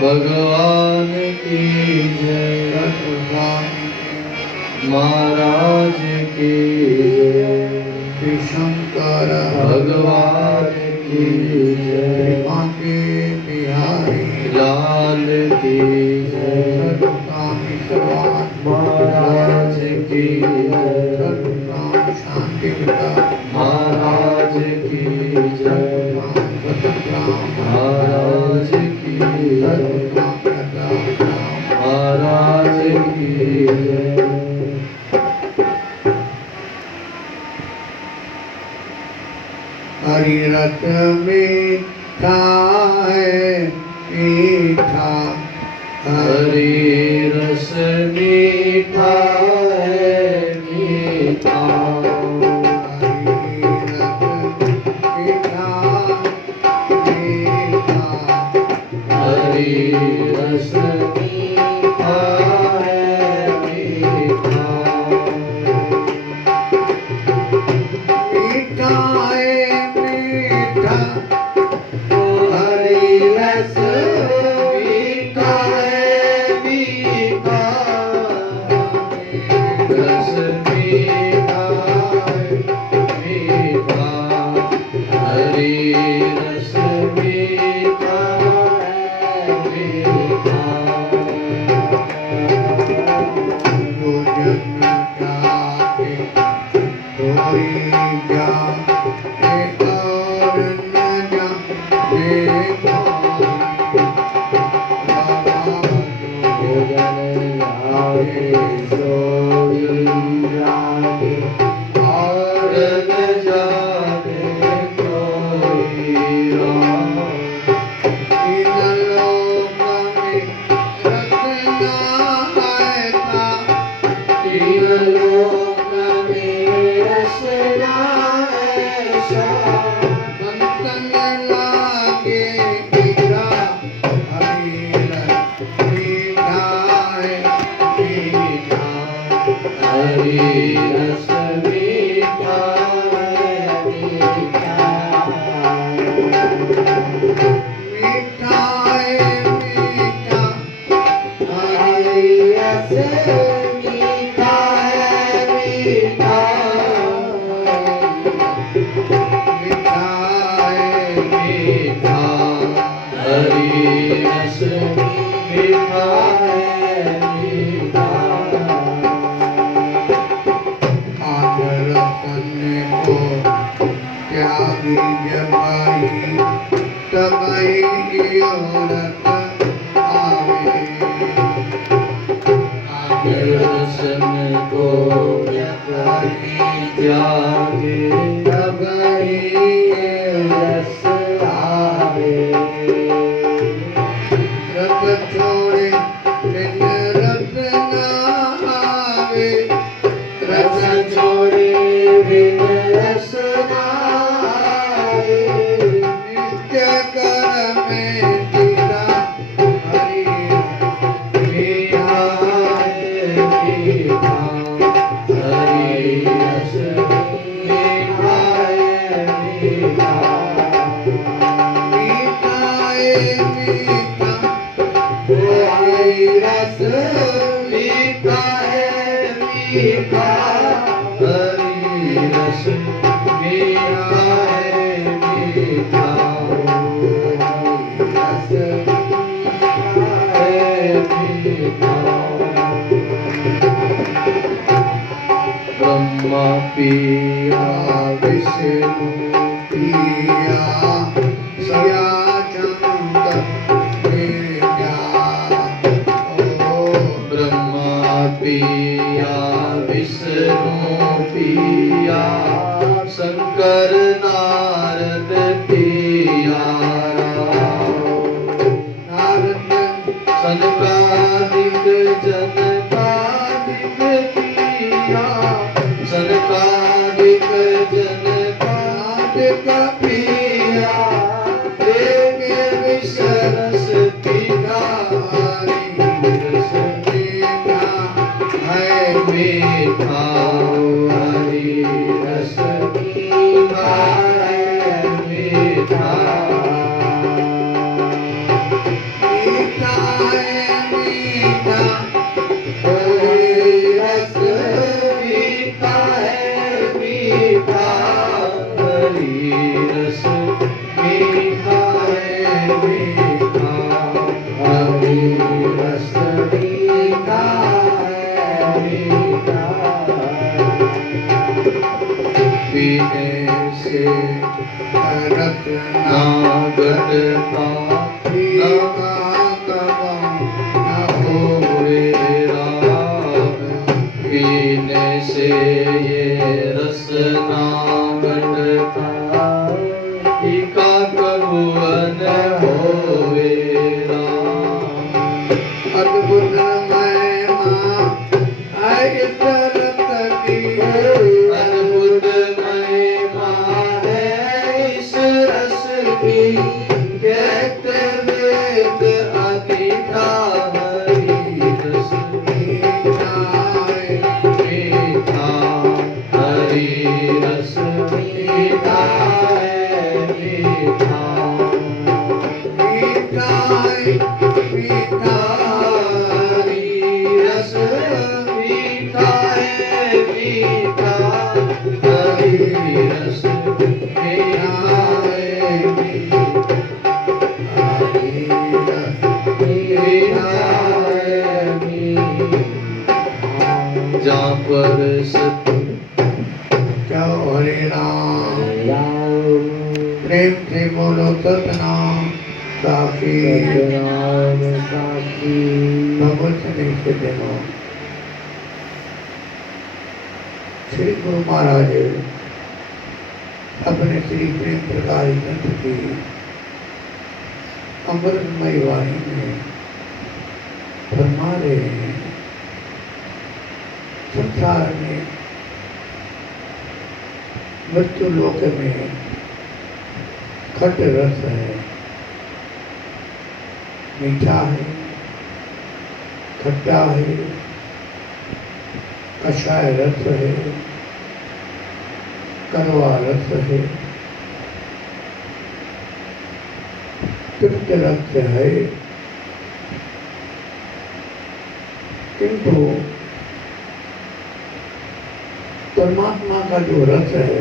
भगवान की जय, महाराज की जय, शंकर भगवान की जय, के बिहारी लाल की जय, महाराज की जय, शांति महाराज की जय, महाराज की जय, महाराज की जय। हरि रत मीठा है मीठा, हरि रस मीठा है मीठा, हरि रत मीठा मीठा, हरि रस मीठा है मीठा, मीठा है मीठा, हरि रस मीठा है मीठा, रस मीठा है मीठा, हरि रस मीठा है मीठा। जो जन जाके कोई जाए और न जाए और न जाने कोई राम, इन लोक में रखना आएगा, तीन लोक में रसना ऐसा, संतन लागे मीठा, हरि रस मीठा है मीठा, हरि रस मीठा है मीठा, मीठा है मीठा, हरि रस मीठा है मीठा, मीठा है मीठा, हरि रस मीठा है मीठा। आज रतन को त्यागी जबाई, तबई औरत आवे, आज दर्शन को त्यागे तबई रस आवे, रत छोड़े बिन रत न आवे, रस छोड़े बिन रस आवे, नित्य कर में जीता हरि मीठा है मीठा, हरि रस मीठा है मीठा, मीठा है मीठा, हरि रस मीठा है मीठा, हरि रस मीठा है मीठा, रस मीठा है मीठा। ब्रह्मा पिया विष्णु पिया सिया चंद पिया, ओ ब्रह्मा पिया विष्णु पिया, शंकर नारद पिया, नारद सनकादिक जनकादिक पिया, सनकादिक जनकादिक पिया, एक विसरस हरि रस मीठा है मीठा, हरि रस मीठा है पीने से रत्ना नागद पाप का कबम न हो होवे राग पीने से ये रस नागद पाप टीका करो न होवे राग अद्भुत महिमा है इस रत की अद्भुत महिमा है इस रस की कहते वेद अतीता हरि रस मीठा हरि रस मीठा है मीठा हरि रस मीठा है मीठा हरि रस मीठा है मीठा है मीठा जहाँ पर सत हरे राम प्रेम से बोलो सतनाम साखी भगवत से देखो श्री गुरु महाराज अपने श्री प्रेम प्रकाश ग्रंथ की अमृतमयी वाणी में फरमा रहे हैं संसार में मृत्यु लोक में खट रस है, मीठा है, खट्टा है, कषाय रस है, कड़वा रस है, तृप्त रस है, किंतु परमात्मा का जो रस है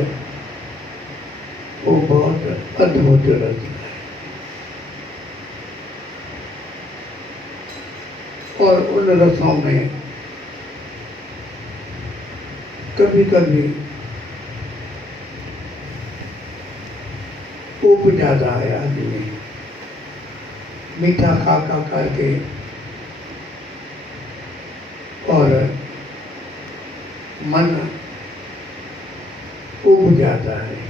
वो बहुत अद्भुत रस है। और उन रसों में कभी कभी ऊब जाता है आदमी, मीठा खा करके और मन ऊब जाता है।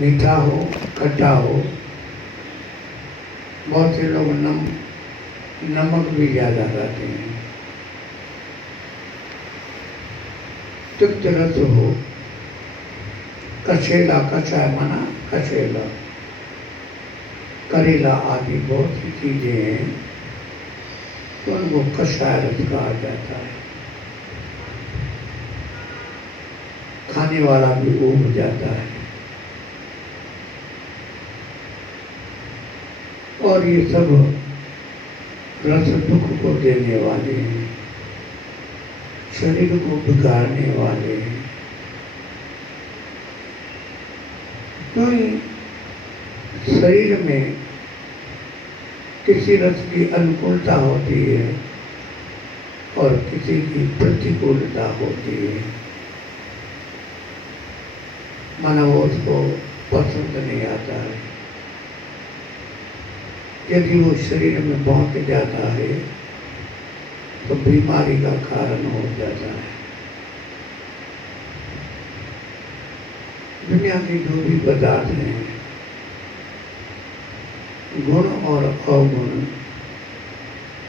मीठा हो, खट्टा हो, बहुत से लोग नमक भी ज़्यादा खाते हैं। तृप्त रस हो, कसेला, कषाय माना कसेला, करेला आदि बहुत सी चीज़ें हैं तो उनको कषाय रस कहा जाता है। खाने वाला भी ऊब जाता है। और ये सब रस दुख को देने वाले हैं, शरीर को बिगाड़ने वाले हैं। तो शरीर में किसी रस की अनुकूलता होती है और किसी की प्रतिकूलता होती है, माना वो उसको पसंद नहीं आता है। यदि वो शरीर में पहुंच जाता है तो बीमारी का कारण हो जाता है। दुनिया की जो भी पदार्थ हैं, गुण और अवगुण,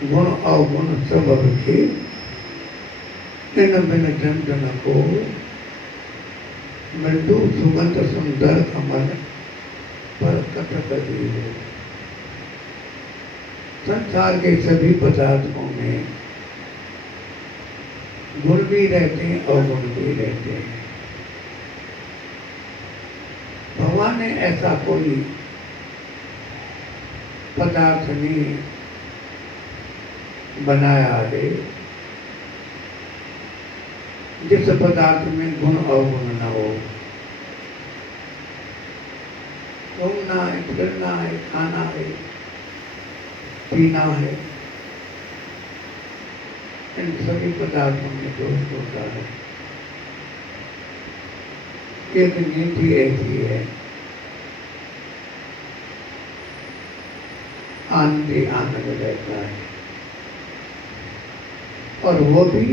गुण अवगुण सब के इन बिन जन को मृदु सुगंध सुंदर कमल पर कटक दिए। संसार के सभी पदार्थों में गुण भी रहते हैं, अवगुण भी रहते हैं। भगवान ने ऐसा कोई पदार्थ नहीं बनाया है जिस पदार्थ में गुण अवगुण न हो। घूमना है, फिरना है, खाना है, पीना है, इन सभी पदार्थों में दोष होता है। एक नीति ऐसी है, आनंद ही आनंद रहता है, और वो भी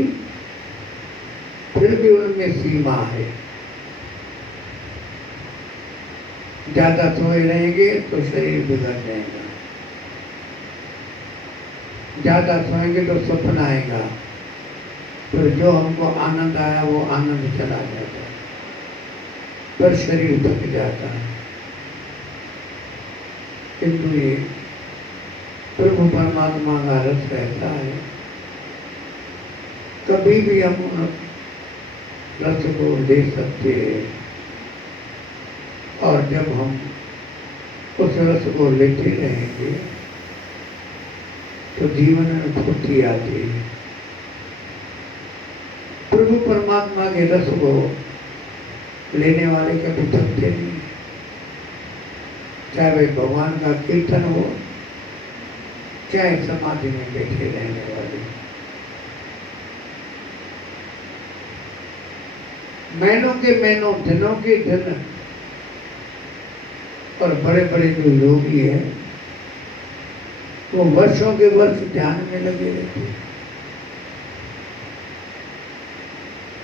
फिर भी उनमें सीमा है। ज्यादा सोए रहेंगे तो शरीर बिगड़ जाएगा, ज्यादा सोएंगे तो सपना आएगा, फिर जो हमको आनंद आया वो आनंद चला जाता है, फिर शरीर थक जाता है। किंतु ये प्रभु परमात्मा का रस रहता है, कभी भी हम उन रस को ले सकते हैं, और जब हम उस रस को लेते रहेंगे तो जीवन में फुर्ती आती है। प्रभु परमात्मा के रस को लेने वाले कभी थकते नहीं, चाहे वह भगवान का कीर्तन हो, चाहे समाधि में बैठे रहने वाले। महीनों के महीनों, दिनों के दिन, और बड़े बड़े जो योगी हैं वो वर्षों के वर्ष ध्यान में लगे रहते हैं,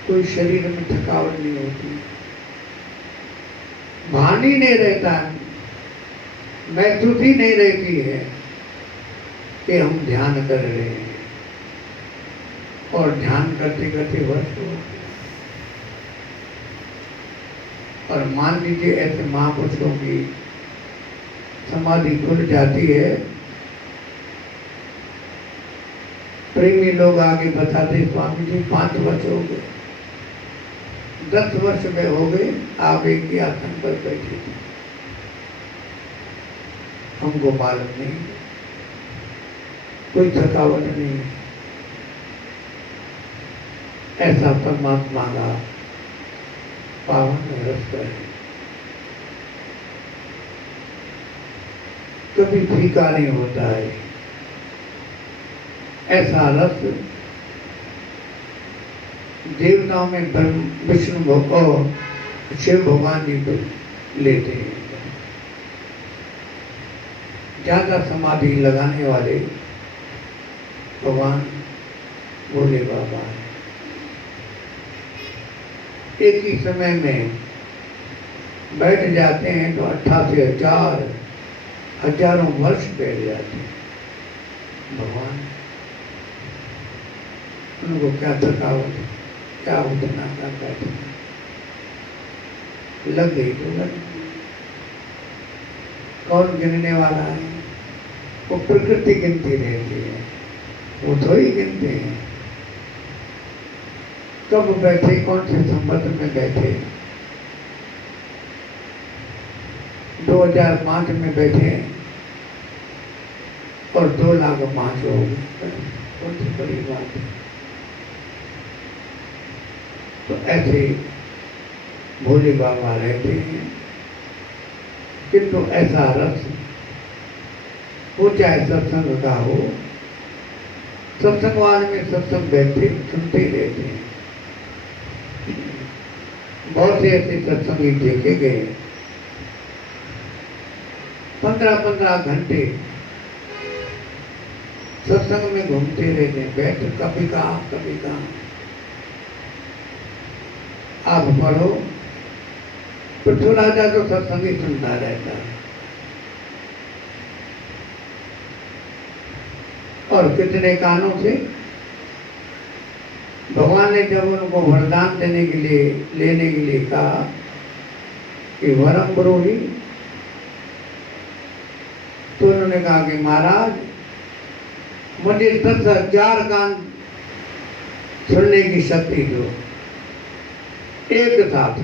कोई शरीर में थकावट नहीं होती, भान ही नहीं रहता, महसूस ही नहीं रहती है कि हम ध्यान कर रहे हैं, और ध्यान करते करते वर्ष हो गए। और मान लीजिए ऐसे महापुरुषों की समाधि खुल जाती है, प्रेमी लोग आगे बताते, स्वामी जी 5 वर्ष हो गए, 10 वर्ष में हो गए, आप एक ही आसन पर बैठे थे, हमको मालूम नहीं, कोई थकावट नहीं। ऐसा परमात्मा का पावन रस है, कभी फीका नहीं होता है। ऐसा रस देवताओं में ब्रह्म, विष्णु और शिव भगवान जी तो लेते हैं। ज्यादा समाधि लगाने वाले भगवान भोले बाबा है। एक ही समय में बैठ जाते हैं तो 88,000 हजारों वर्ष बैठ जाते हैं भगवान। उनको क्या थकावट, क्या उठना, क्या बैठना, लग गई तो लग। कौन गिनने वाला है? वो प्रकृति गिनती रहती है, वो थोड़ी गिनते हैं। कब बैठे, कौन से संबंध में बैठे, 2005 में बैठे और 2,05,000 हो गए, कौन सी बड़ी बात है। तो ऐसे भोले बाबा रहते हैं, किंतु ऐसा रस वो चाहे सत्संग का हो, सत्संग वाले में सत्संग बैठते सुनते रहते हैं। बहुत से ऐसे सत्संगी देखे गए, 15-15 घंटे सत्संग में घूमते रहते हैं, बैठ कभी कहाँ कभी कहाँ। आप पढ़ो पृथ्वीराजा तो सत्संग ही सुनता रहता है, और कितने कानों से। भगवान ने जब उनको वरदान देने के लिए, लेने के लिए कहा कि वरम ब्रूहि, तो उन्होंने कहा कि महाराज मुझे 10,000 कान सुनने की शक्ति दो एक साथ।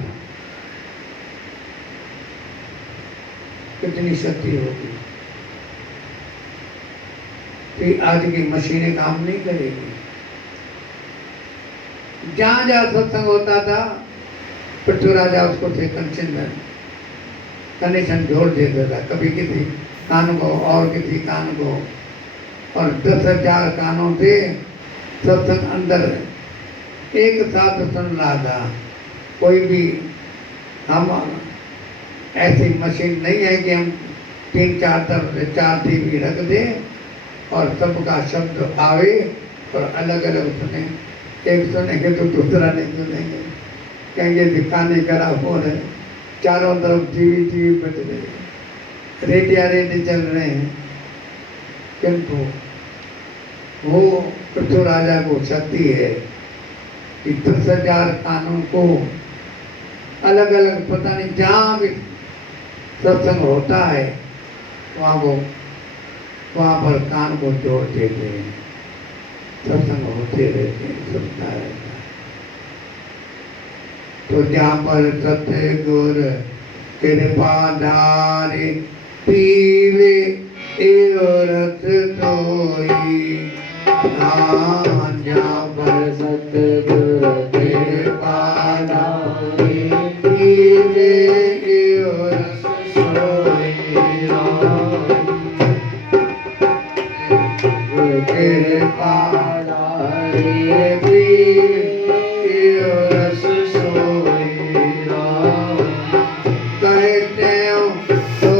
कितनी शक्ति होगी कि आज की मशीनें काम नहीं करेगी। जहां जहां सत्संग होता था, पृथ्वीराजा उसको से कनेक्शन जोड़ देता था, कभी किसी कान को और किसी कान को, और 10,000 कानों से सत्संग अंदर एक साथ सुन रहा था। कोई भी हम ऐसी मशीन नहीं है कि हम 3-4 तरफ से 4 टीवी रख दें और सबका शब्द आवे और अलग अलग सुने। एक सुनेंगे तो दूसरा नहीं सुनेंगे, कहेंगे दिखाने खराब हो रहे, चारों तरफ टीवी बज रहे, रेडियो चल रहे हैं। किंतु वो पृथ्वी राजा को शक्ति है कि 10,000 कानून को अलग अलग, पता नहीं जहाँ भी सत्संग होता है वहाँ पर कान को जोड़ देते हैं, सत्संग होते रहते हैं, सुनता रहता है। तो जहाँ पर सतगुर कृपा धारे पीवे एव रस सोई, जहाँ पर सतगुर कृपा धारे पीवे एव रस सोई, कृपा धारे पीवे एव रस सोई, कहते हो तो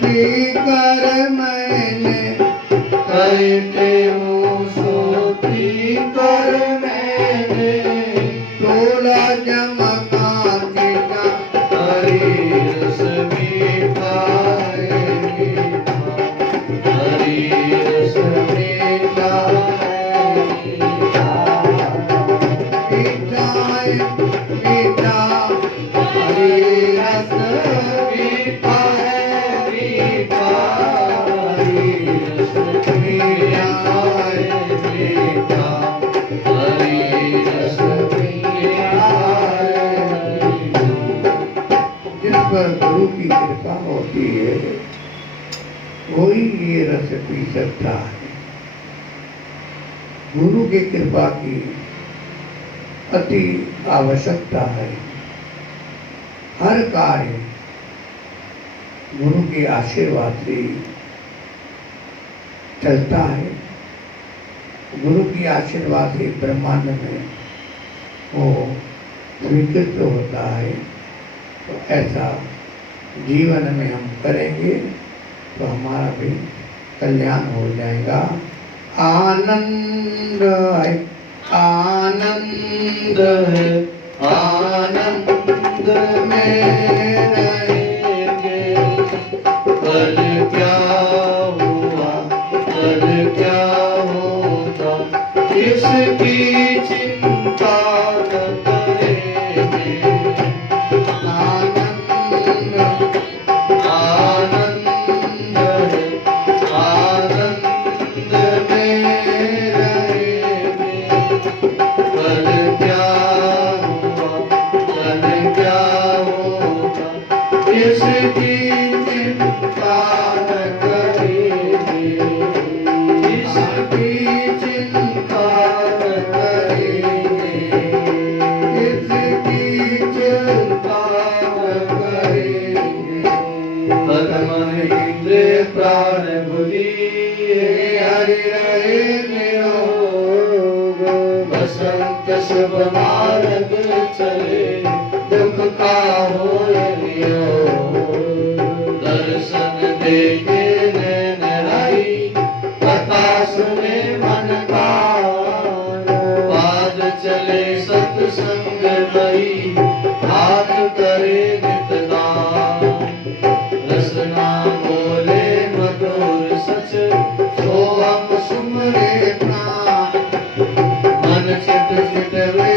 पी कर मैंने, कहते हो सो पी कर मैंने, तोला जमका चिता हरि रस मीठा है मीठा, हरि रस मीठा है मीठा, मीठा है मीठा, हरि रस मीठा है मीठा, हरि रस मीठा है मीठा, हरि रस मीठा है मीठा। जिस पर गुरु की कृपा होती है वही ये रस पी सकता है। गुरु की कृपा की अति आवश्यकता है। हर कार्य गुरु के आशीर्वाद से चलता है। गुरु की आशीर्वाद से ब्रह्मांड में वो स्वीकृत होता है। तो ऐसा जीवन में हम करेंगे तो हमारा भी कल्याण हो जाएगा। आनंद है आनंद है आनंद में रहेंगे। कल क्या हुआ कल क्या होगा किसकी चिंता न करेंगे। आनंद आनंद है आनंद में रहेंगे। कल क्या हुआ कल क्या होगा किसकी चिंता न करेंगे। किसकी चिंता न करेंगे। किसकी चिंता न करेंगे। मन इंद्रिय प्राण बुद्धि हरि रहे निरोग। बसंत शुभ मार्ग चले दुख का होए वियोग। दर्शन देखे नैन हरि कथा सुने मन का। पाद चले सत्संग मई हाथ करे नित दान। रसना बोले मधुर सच सो हम सुमरे प्राण। मन चित चित वे